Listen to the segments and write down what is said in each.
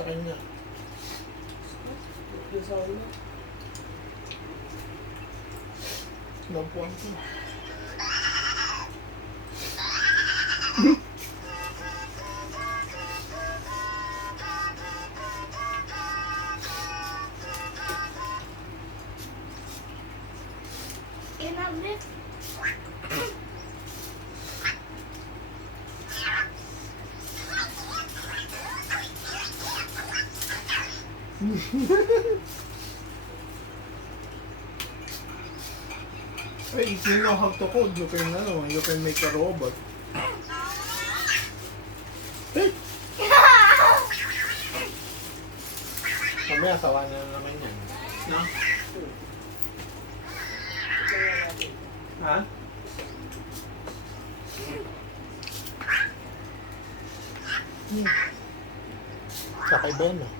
sa kanya. Yung sa ulo. Napuan ko. Inabit. Hey, if you know how to code, you can make a robot. Hey! Mamaya, sawa na naman yan. No? Ha? Kakaiba yan, ah.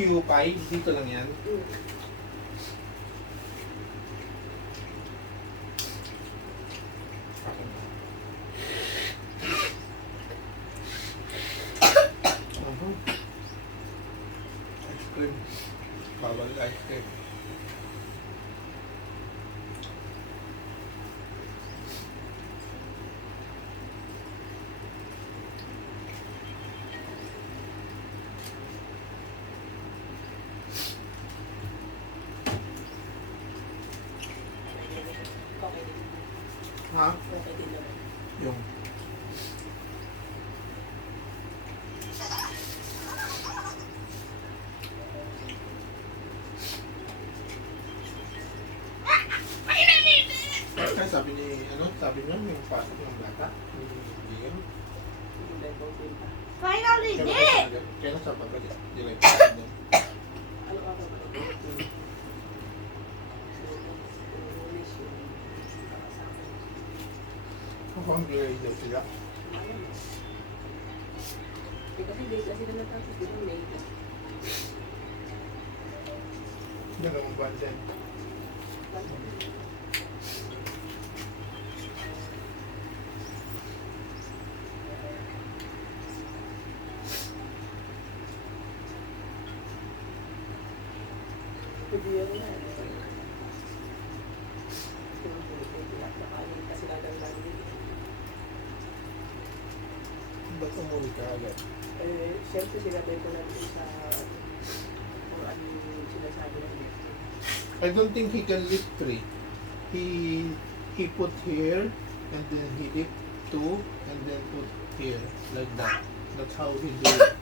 Q5, dito lang yan. Ice cream. Bawal ice cream. Okay din. Ha? Okay din naman. Yung sabi ni, sabi niya, yung pasok ng bata, hindi yun. Yung level din pa. Finally did! Kailan sa pagkalit? Hindi lang Ano ka ba? Ako ang grade daw sila. Kasi late na sila natapos din yung May. Dalawang buwan din. Pwede yun na. Kasi dadagdag din. Ba't umuwi ka agad? Siyempre sinabay ko lang din sa kung ano yung sinasabi ng I don't think he can lift 3. He put here, and then he lift 2, and then put here, like that. That's how he do it.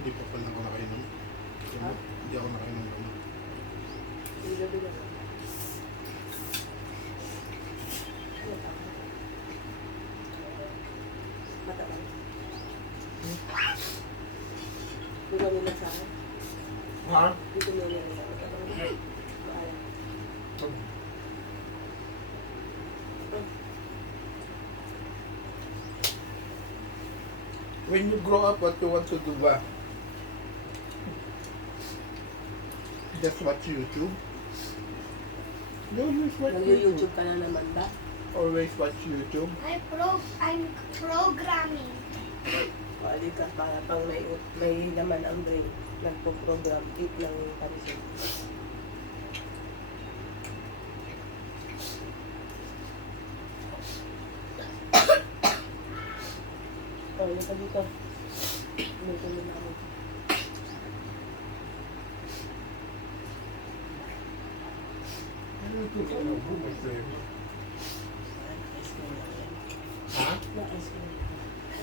Hindi pa pala ako nakainom. Hindi ako nakainom. yung gabi na lang. Matawan. Dito mo lang sa akin. Ha? Dito mo lang sa akin. When you grow up, what you want to do ba? Just watch YouTube? You always watch YouTube. Nag-YouTube ka na naman ba? Always watch YouTube. I'm programming. Pwede ka para pang may laman ang brain. Nagpo-program, eat ng pansin. Oh, yung pa dito. Luto mo na ako. Ano ito? Ano ito? Ice cream na yan. Ha? Na ice cream.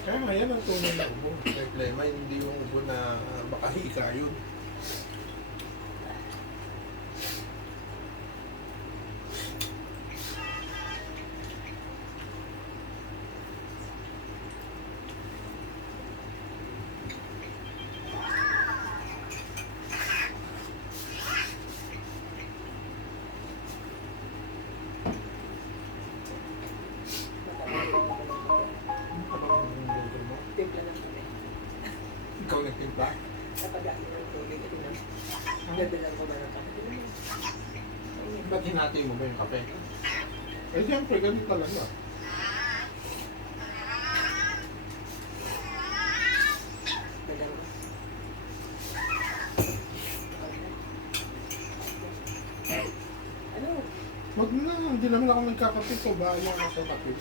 Kaya nga yan ang tunay na ubo. Problema, hindi yung ubo na baka hika yun. ng tubig. Ito na. Nagdalang ko man ang kape. Ba't hinati mo ba yung kape? Eh, siyempre, ganun talaga. Dalang ko. Ano? Wag na, hindi naman ako nagkakape ko. Bahala ka sa kape.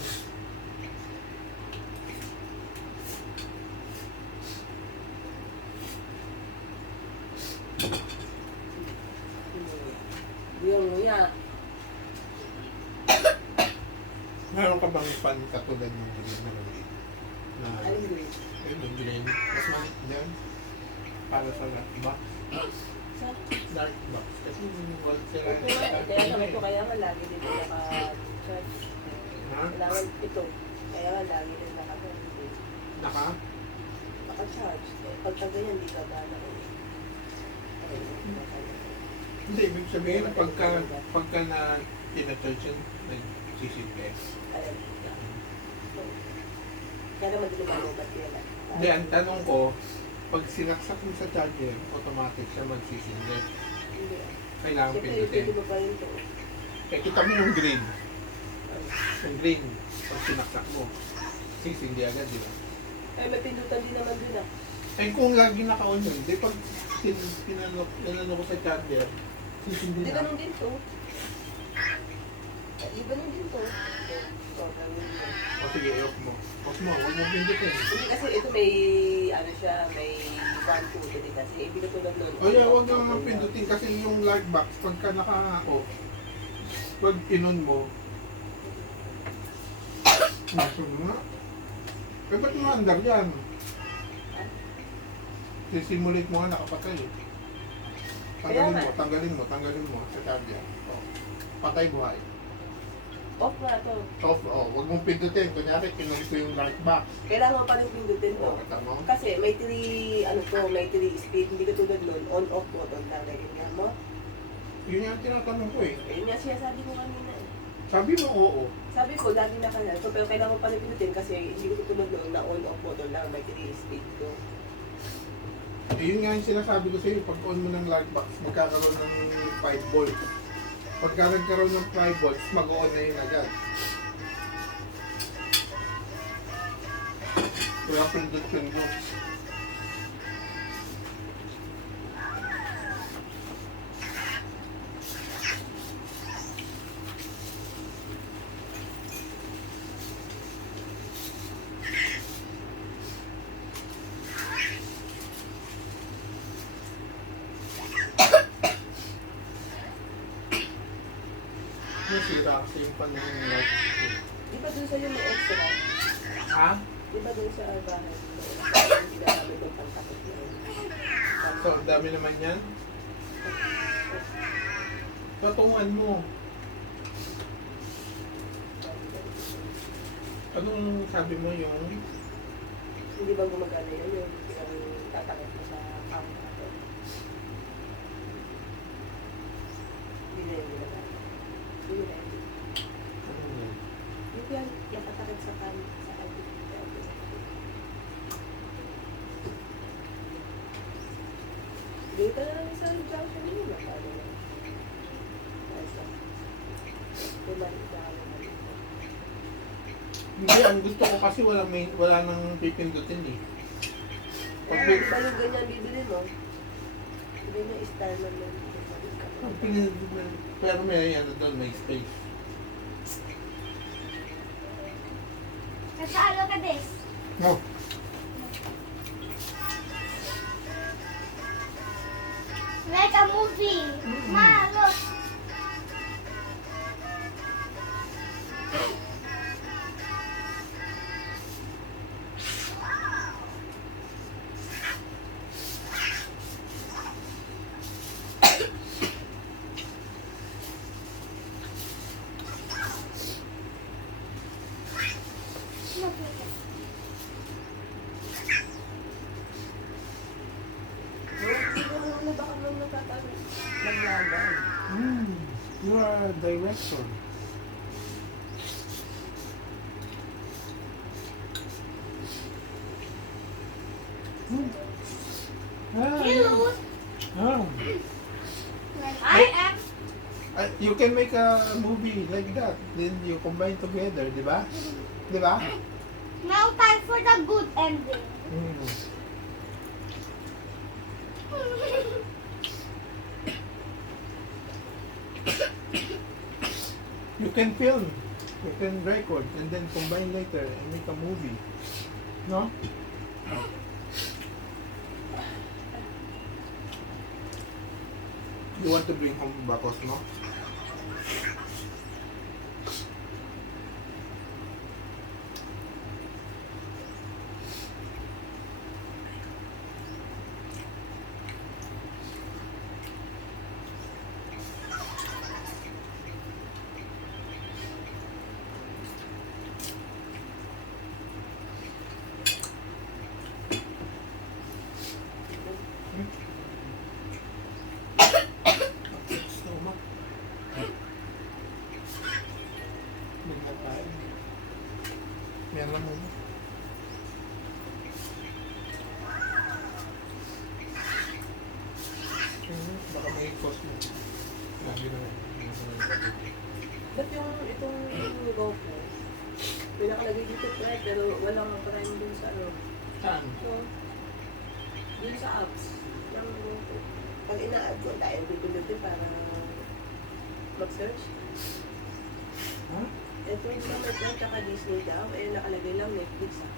Yung nguya. Meron ka bang fan katulad ng green na green? Na, Alam mo yun? ayun, yung green. Mas maliit yan. Para sa dark box. Sa? Dark box. Kasi yung wholesale. Ito nga, kaya naman ito, kaya nga lagi dito naka-charge. Ha? Kailangan ito. Kaya nga lagi din naka-charge. Naka? Naka-charge. Pagka ganyan, di ka gana ko. Hindi, ibig sabihin, pagka na tina-charge yun, nag-CCP. Kaya naman din lumalubat yun. Hindi, ang tanong ko, pag sinaksak mo sa charger, automatic siya magsisindi. Hindi. Kailangan Siyempre, pindutin. pwede mo pa rin ito. Eh, kita mo yung green. Yung green, pag sinaksak mo, sisindi agad, di ba? Ay, may pindutan din naman dun ah. Eh, kung lagi naka-on yun, di pag pinano ko sa charger, sisindi Hindi na. ganun din to. Iba nun din to. Oh, gawin mo. O sige, i-off mo. Off mo, huwag mo pindutin. Hindi kasi ito may, ano siya, may 1, 2, din kasi. Hindi ko tulad nun. O yeah, huwag naman pindutin kasi yung light box, pagka naka-off, pag pinon mo, nasun mo na. Eh, ba't mo andar yan? Sisimulate mo nga nakapatay. Tanggalin mo sa charger. O, patay buhay. Off na to. Off, huwag mong pindutin. Kunyari, pinon ko yung light box. Kailangan mo pa rin pindutin to. O, kita mo? Kasi may 3, ano to, may 3 speed. Hindi ka tulad nun, on-off button lang. Ganyan mo. Yun yung tinatanong ko eh. Ayun nga siya sabi ko kanina. Sabi mo oo. Sabi ko, lagi na kanya. So, pero kailangan mo pa rin pindutin kasi hindi ko tulad nun na on-off button lang. May 3 speed to. Eh, yun nga yung sinasabi ko sa'yo, pag on mo ng light box, magkakaroon ng 5 volts. Pagka nagkaroon ng 5 volts, mag-on na yun agad. Kaya pindot. Nasira kasi yung panahon ng light. Di ba dun sa'yo may extra? Ha? Di ba dun sa bahay? Hindi na namin itong pangkakit na yun. So, ang dami naman yan. Patungan mo. Anong sabi mo yung... Hindi ba gumagana yun yung tatakit mo sa counter? Hindi na yung gumagana. Hindi na yun. Ano yun? Yung yan, nakatakit sa counter. Dito na lang sa junction yun. Paano na? Hindi, ang gusto ko kasi wala nang pipindutin eh. Pag may, Ba yung ganyan bibili mo? Hindi na star man lang. pag pinindot na, pero may ano doon, may space. Nasalo ka this. No. Like a movie. Ma, look. Look at it. Ano ba kami nagtatagal? Naglaban. You are a director. Ah, Cute. You can make a movie like that. Then you combine together, di ba? Di ba? Now time for the good ending. Mm. You can film, you can record, and then combine later and make a movie. No? You want to bring home Bakos, no? Stomach. Bigyan tayo. Meron mo. Baka may cost mo. Lagi na. Ba't yung itong GoPro, may nakalagay dito prime, pero walang prime dun sa ano. Saan? So, dun sa apps, yung GoPro. Pag ina-add ko, tayo pipindutin para mag-search. Ha? Ito yung sa Netflix tsaka Disney daw, eh nakalagay lang Netflix ah.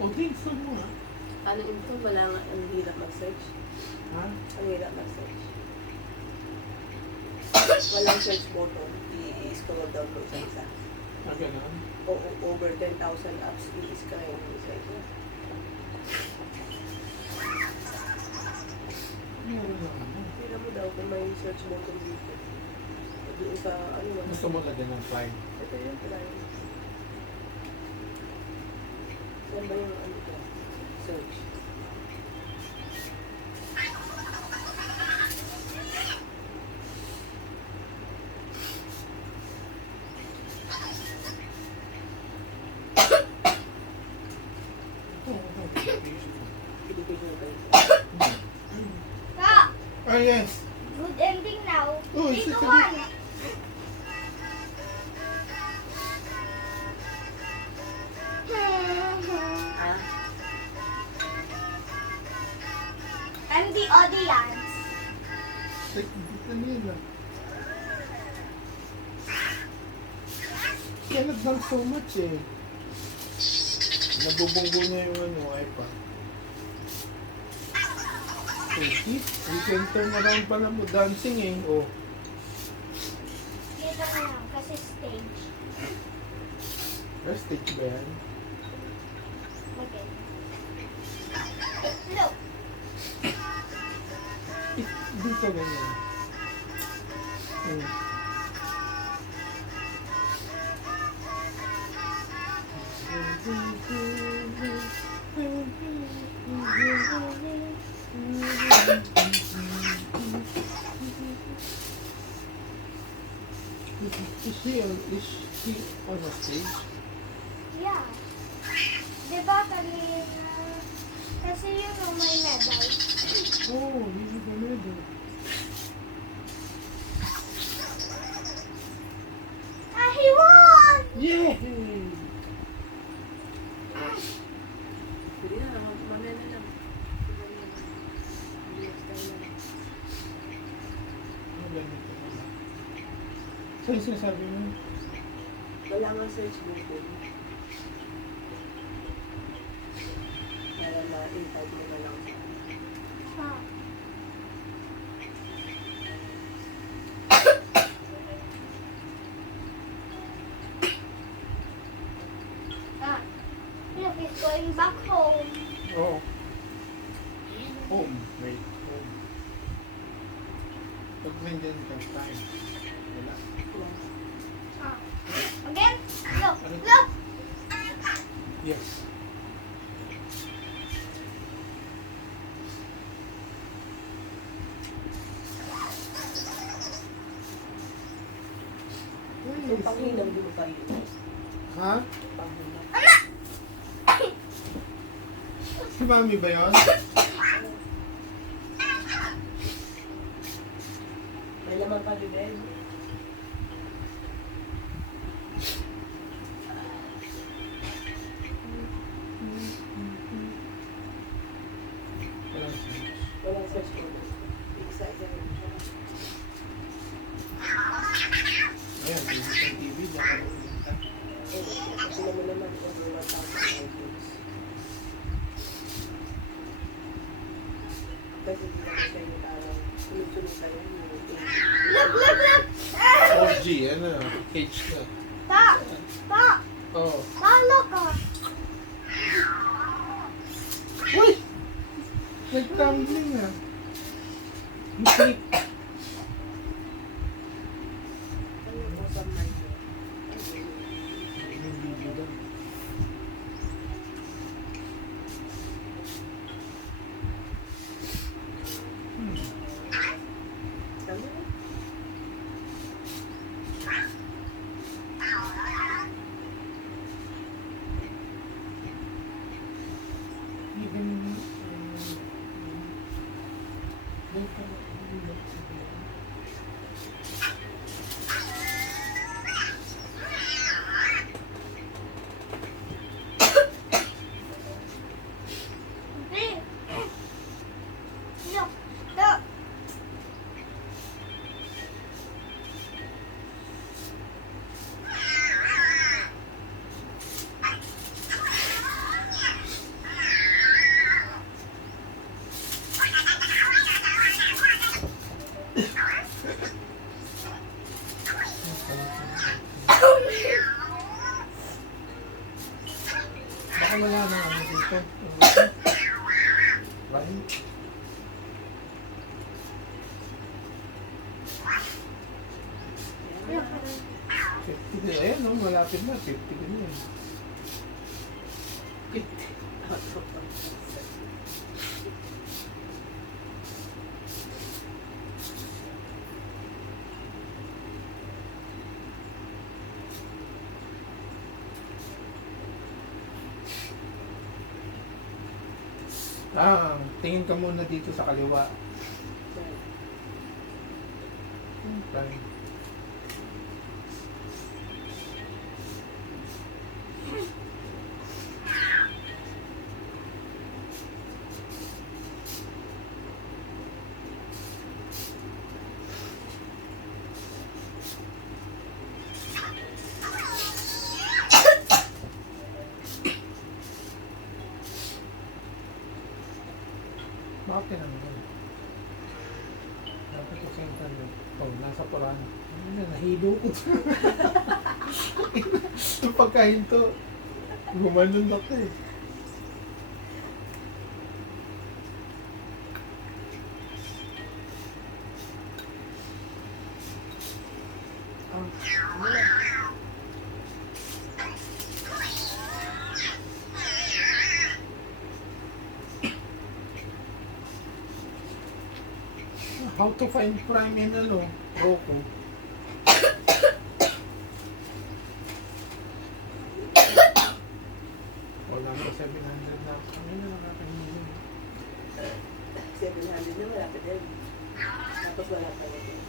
O, drinks mo nga. Ano ito, wala nga, ang hirap mag-search. Ha? Ang hirap mag-search. Walang search button, i-scroll down mo sa isa. Ah, ganun. O over 10,000 apps, i-scroll mo sa isa. Meron na ano. Tira mo daw kung may search button dito. Doon sa, ano wala. Gusto mo lagyan ng prime. Ito yung prime. Saan ba yung ano ko? Search. Pilipin mo kayo. Ah, Ah, yes. good ending now. Oh, 3 is to it 1. Ah? I'm the audience. Like, ano yun lang. Cannot have so much eh. Nabubunggo niya yung ano, iPad. Oh, see? You can turn around pala mo. Dancing eh. Oh. Dito na lang, kasi stage. Restage ba yan? Okay. No. Dito ganyan. Hmm. Is she on a stage? Yeah. Diba kanina? Kasi yun ang may medal. Oh, this is the middle. Ah, he won! Yay! Hindi na, mamaya na lang. Relax tayo lang. Ganito pala. So, yung sinasabi mo? Wala nga search button. Kaya ma-invite mo na lang. Ah. Ah. Look, he's going back home. Oh. Home. Wait. Home. Pag nandiyan ka time. Wala. Ah. Again? Look, look! Yes. Yung panghinam din kayo. Ha? Panghinam. Si Mami ba yun? May laman pa rin. kayo parang sunod-sunod kayo. Look, look, look. 4G, ano, H na. Stop, stop, Oh. stop, look. Uy! Nag-tumbling ah. Slip. Ano yung awesome mind mo? Tama na. Even, Big. Look, look. baka wala na ano dito. Right? 50 din. Ayan, no, malapit na. 50 din yan. Tingin ka muna dito sa kaliwa. Okay. Bakit tinanggal? Dapat kasi yung tanong. Oh, nasa Purana. Ano na, nahilo ko. Yung pagkahinto, gumanon ako eh. How to find prime in ano, Roku. Wala ko 700 na. Kami na nakakahilig. 700 na malapit din. Tapos wala pa rin.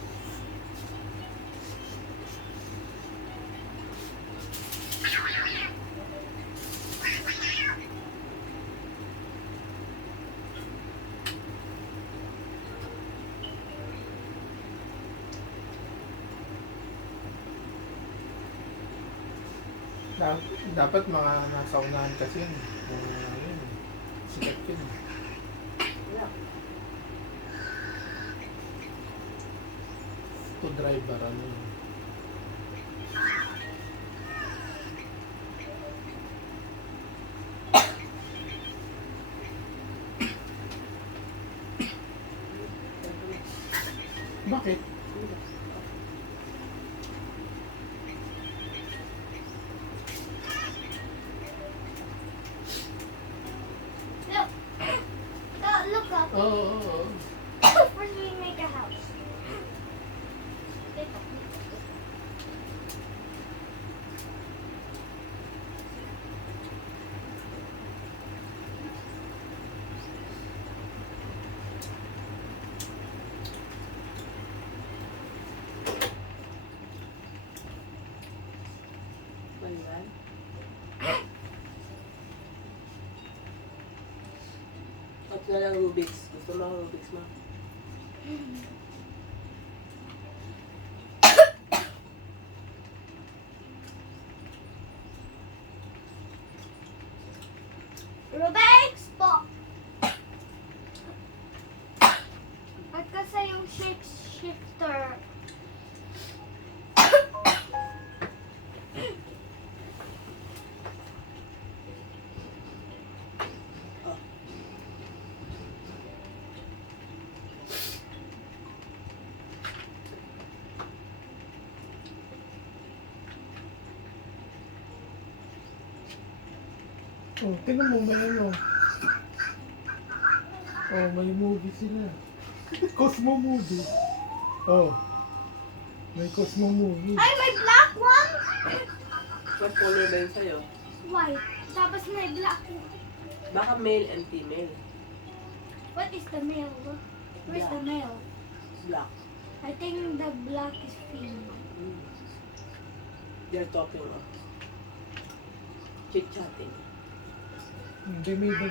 Dapat mga nasa unahan kasi yun. Yun, sikat yun. Wala. To driver, ano. Bakit? Look up. Oo. When we make a house. Maliwan. At na lang Rubik's. Gusto mo ang Rubik's mo? Rubik's ball. shifter. Oh, tingnan mo, may ano. Oh, may movie sila. Cosmo movie. Oh. May Cosmo movie. Ay, may black one! What color ba yun sa'yo? White. Tapos may black one. Baka male and female. What is the male? Where's the male? Black. I think the black is female. Mm. They're talking of chit-chatting. Hindi, may iba.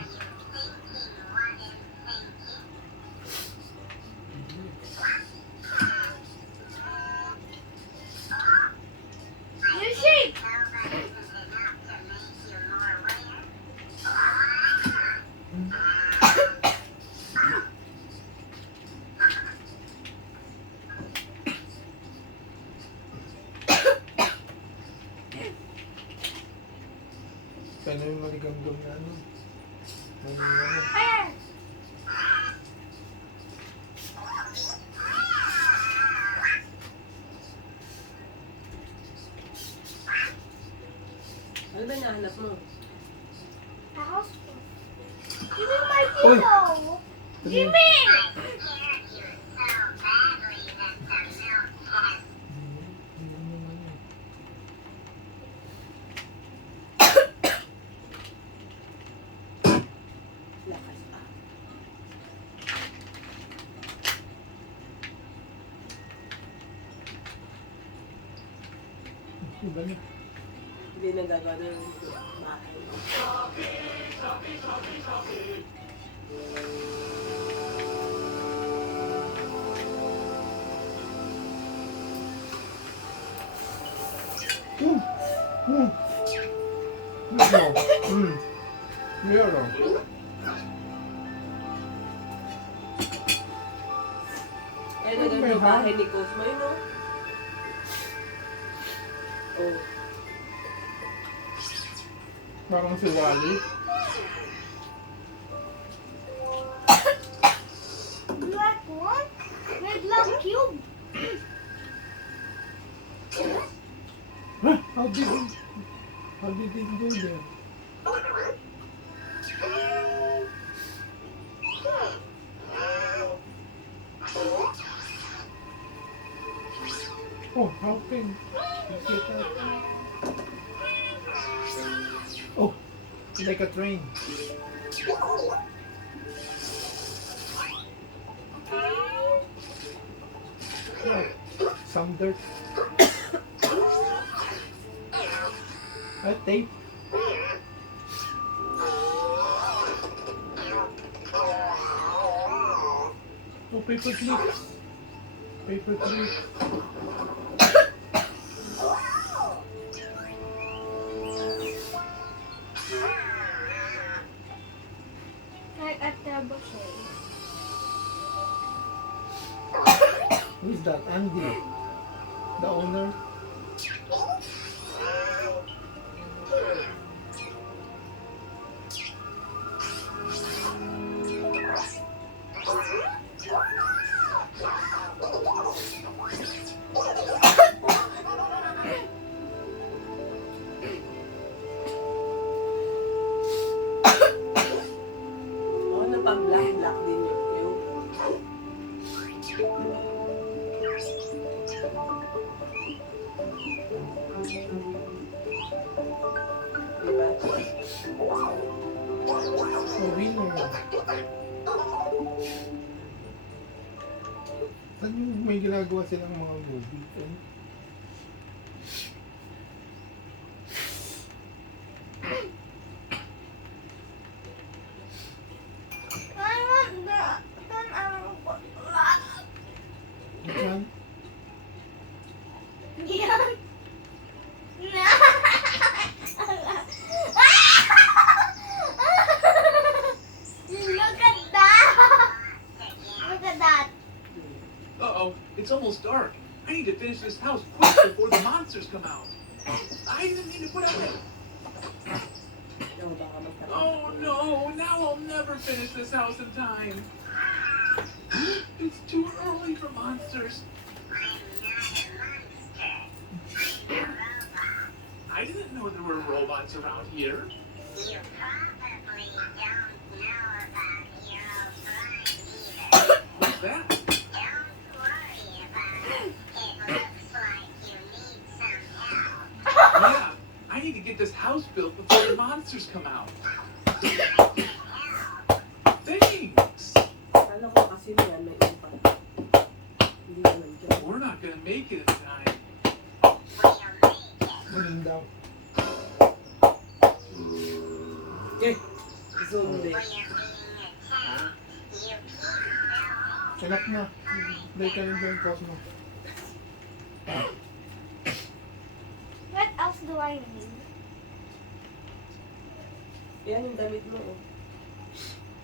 You shake! Kaya yung maligam-gam na ano. May ano. Ayan! Ano ba nahanap mo? A house phone. Give me my Oy! pillow! Jimmy! Lakas pa. Iba na. Hindi nagagawa ng bahay. Meron. Kaya naganda yung bahay ni Cosmo yun, no? Oh. Parang si Wally. Black one? May black cube. Huh? How did they go there? Oh, how can you get that? Oh, like a train. Oh, some dirt. Tape. Oh, paper clips. Paper clips. Like a trebuchet. Who is that? Andy, the owner. Oh, ano pa black din yung cube. Diba? Oh, winner. Saan yung may ginagawa silang mga movie? Ano? I want the Diyan? Yan. Look at that. Look at that. Uh-oh, it's almost dark. I need to finish this house quick before the monsters come out. I didn't mean to put out it. Ikaw baka magkaroon. Oh no, now I'll never finish this house in time. It's too early for monsters. I didn't know there were robots around here. You probably don't know about Heroes either. What's that? Don't worry about it. It looks like you need some help. Yeah, I need to get this house built before the monsters come out. Thanks! Kala ko kasi yan, may impact. Hindi naman dyan. We're not gonna make it in time. We'll make it. Ganun daw. Eh, zoom When din. you're being attacked, you keep going. Anak na. Break ka ng phone calls mo. What else do I need? Yan yung damit mo, oh.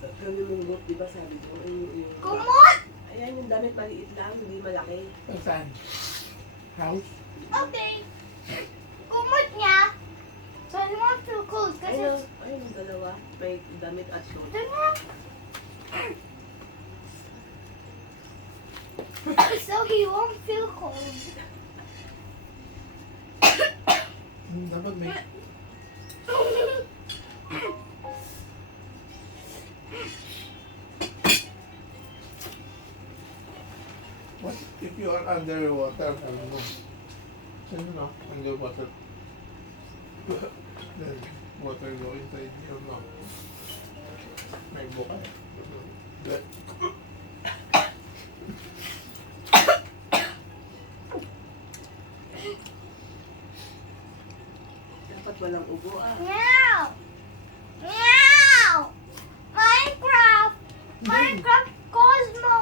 Gawin mong goat, di ba sabi ko? Yung... Kumot! Ayan yung damit, maliit lang, hindi malaki. Saan? House? Okay. Kumot niya. So I want to close kasi Ayun, ayun yung dalawa. May damit at short. Diba? So he won't feel cold. Dapat may... What if you are underwater? I don't know. So, you know, underwater. Then water go inside your mouth. May buka. But, Dapat walang ubo, ah. Meow! Meow! Minecraft! Minecraft Cosmo!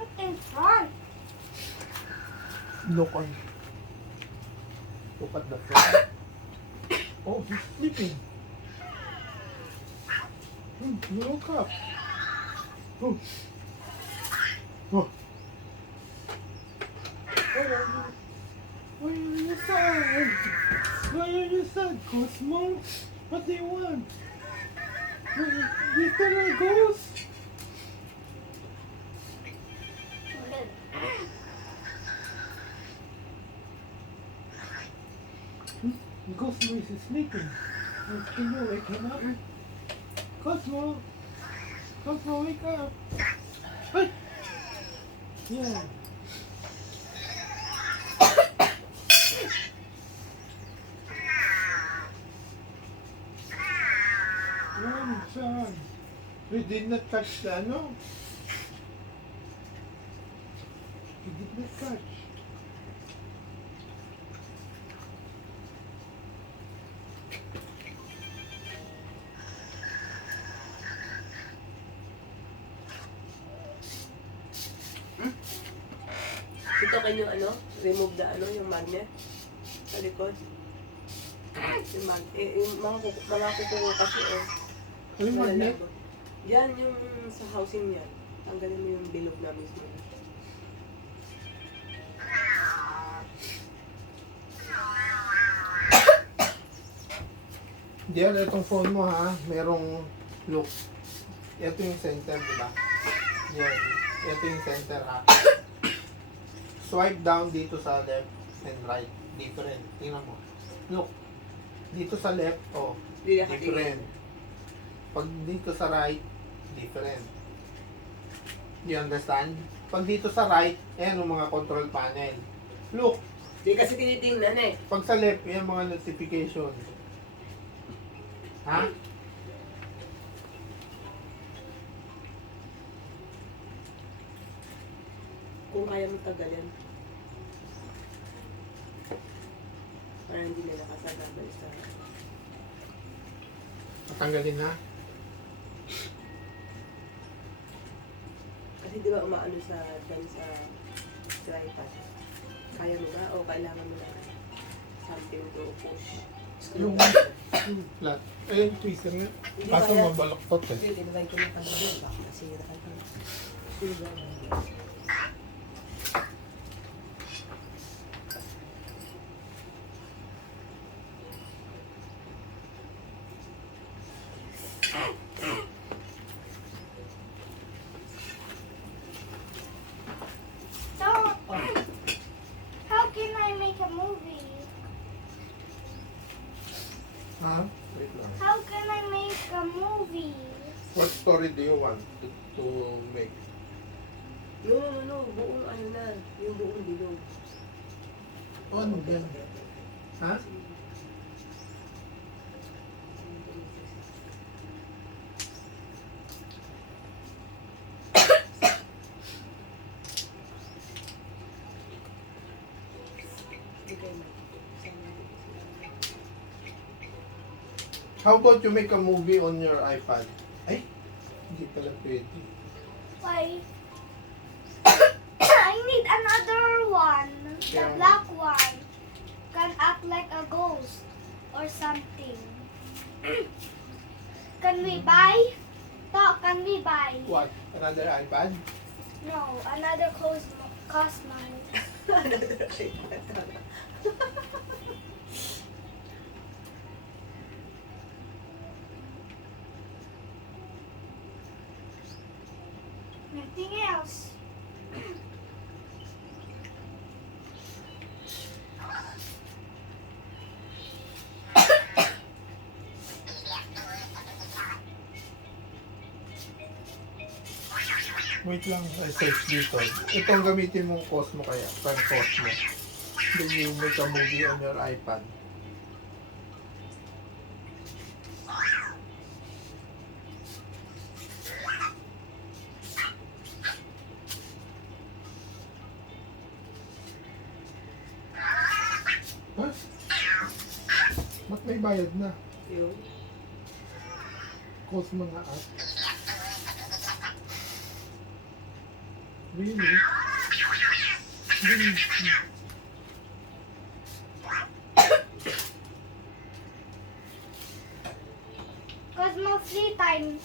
Look in front. look on. Look at the front. Oh, he's sleeping. Look up. Oh. Oh. Why are you sad? Why are you sad, Cosmo? What do you want? You still a ghost? Cosmo is sleeping. Can you wake him up? Cosmo! Cosmo, wake up! Hey! Yeah. Run, son. We did not catch the ano. We did not catch. Ito kayo ano, remove the ano, yung magnet sa likod. Yung mga kuko kasi eh. Ano yung magnet? Malalabo. Yan yung sa housing niya. Tanggalin mo yung bilog na mismo. Diyan, itong phone mo ha, merong look. Ito yung center, di ba? Yan. Ito yung center ha. Swipe down dito sa left and right. Different. Tingnan mo. Look. Dito sa left, oh. Different. Pag dito sa right, different. You understand? Pag dito sa right, ayan yung mga control panel. Look. Di kasi tinitingnan eh. Pag sa left, yan mga notification. Ha? Kung kaya mo tagalin. Para hindi na nakasagabal sa... Tatanggalin na. Kasi di ba umaano sa dyan sa tripod? Kaya mo ba o kailangan mo na something to push? Yung, Flat. Ayun, tweezer nga. Hindi Kaso kaya- mabaloktot eh. Hindi, divide ko na kami. Baka masira ka na. Diba? So, how can I make a movie? Ha? Wait lang. How can I make a movie? What story do you want to make? Yung ano, buong ano na. Yung buong bilog. Oh, ano yan? Ha? How about you make a movie on your iPad? Ay, hindi pala pwede. Why? I need another one. The Yeah. black one. Can act like a ghost or something. Can we buy? Talk, can we buy? What? Another iPad? No, another Cosmo. Nothing else. Wait lang, I search dito. Itong gamitin mong Cosmo kaya, pang Cosmo. Then you make a movie on your iPad. Ha? Ba't may bayad na? Yung Cosmo nga app. Really? Really? Cosmo free time.